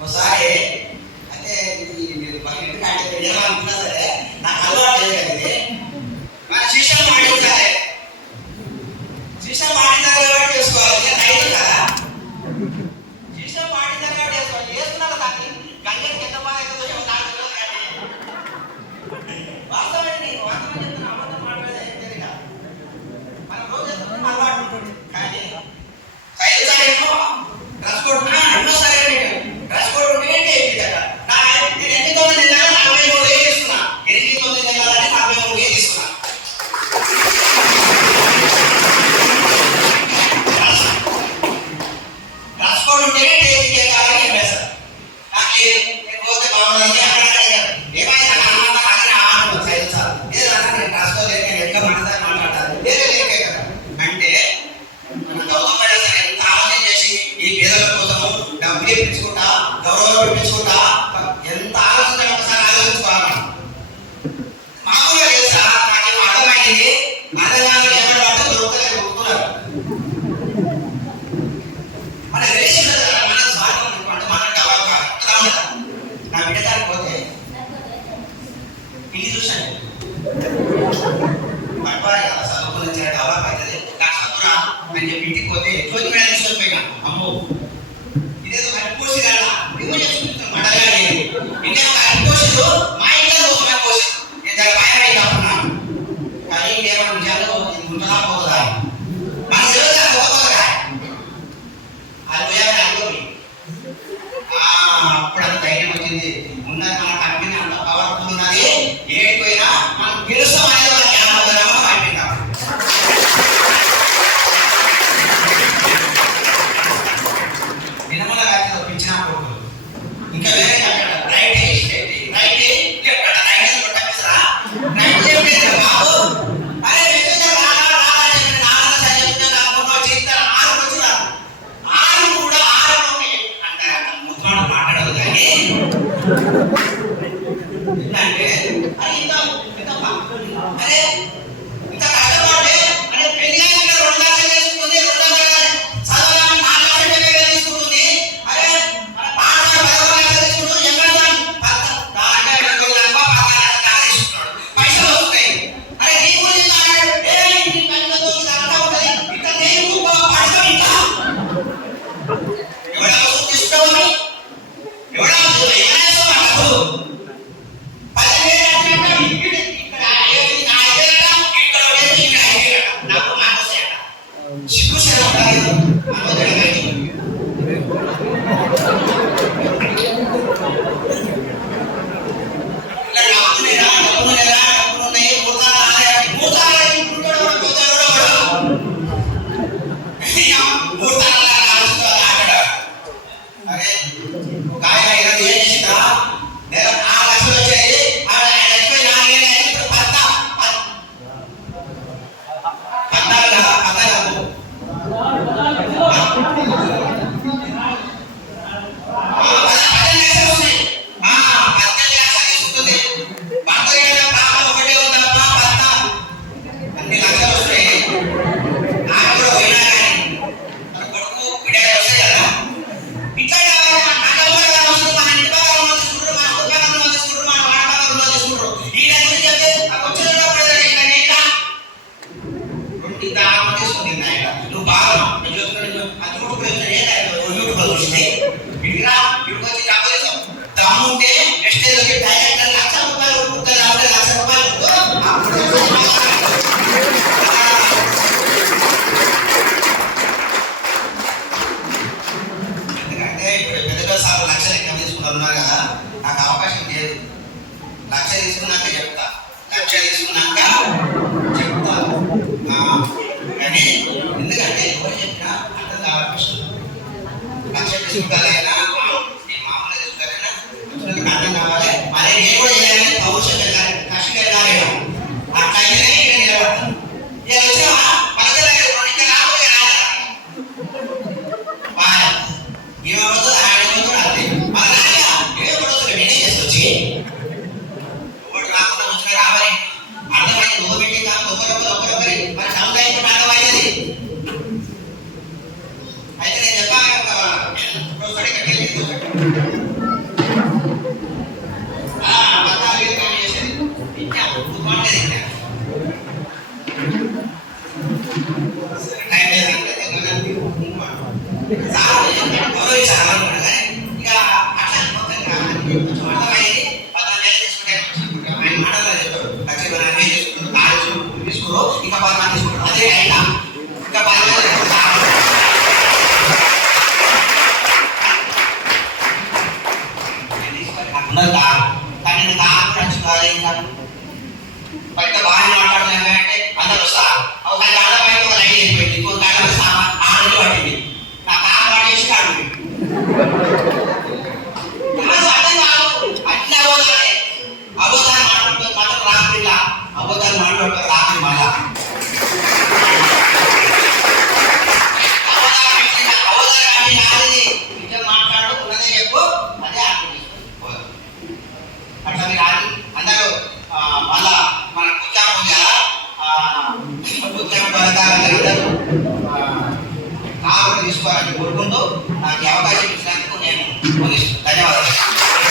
ఒకసారి అంటే మీరు పక్కన అంటే నాకు అలవాటు చేయగలిగింది గొడవ పడిపించుకుంటా ఎంత ఆలోచించాలి ఒకసారి ఆలోచించుకోవాలి మామూలుగా తెలుసా? నాకు అర్థమైంది అర్థంగా ఎవరు అంటే దొరకలేదు ఒప్పుకున్నారు మన రిలేషన్ మన స్వార్థం అంటే మన డెవలప్ అని చెప్పి ఇంటికి పోతే Amen. आणि इथं इथं अरे इथं कागद वाढले आणि पेंडिंग ಸತ್ಯ ನಾಯಕ ನೀವು ಬಾರ ಹದಿಮೂರು ಪ್ರಯೋಜನ ಏನಾಯ್ತು ಯೂಟ್ಯೂಬ್ ಕಳಿಸಿದೆ ಈಗ ಯುವತಿ ಕಾಂಗ್ರೆಸ್ ತಮ್ಮುಂಟೆ ಎಷ್ಟೇ ಡೈರೆಕ್ಟರ್ ಲಕ್ಷ ರೂಪಾಯಿ ಹೋಗ್ತಾರೆ ಅವ್ರಿಗೆ ಲಕ್ಷ ರೂಪಾಯಿ ఎందుకంటే ఇప్పుడు పెద్ద పెద్ద సార్లు లక్షలు ఎక్కడ తీసుకున్నారు కదా నాకు అవకాశం లేదు లక్ష తీసుకున్నాక ఎందుకంటే ఎవరు చెప్పినా అర్థం కావాలి ఫస్ట్ లక్ష్యం చెప్తారైనా మామూలు చెప్తారైనా అర్థం కావాలి. అదే కష్టం వెళ్ళాలి అట్లా అందరు కారు కానీ కారు నచ్చుకోవాలి పెద్ద బాగా మాట్లాడుతున్నాం అంటే అందరూ వస్తారు కారణమైతే ఒక లైన్ అయిపోయింది ఇంకో కారణం కోరుకుంటూ నాకు అవకాశం ఇచ్చినందుకు నేను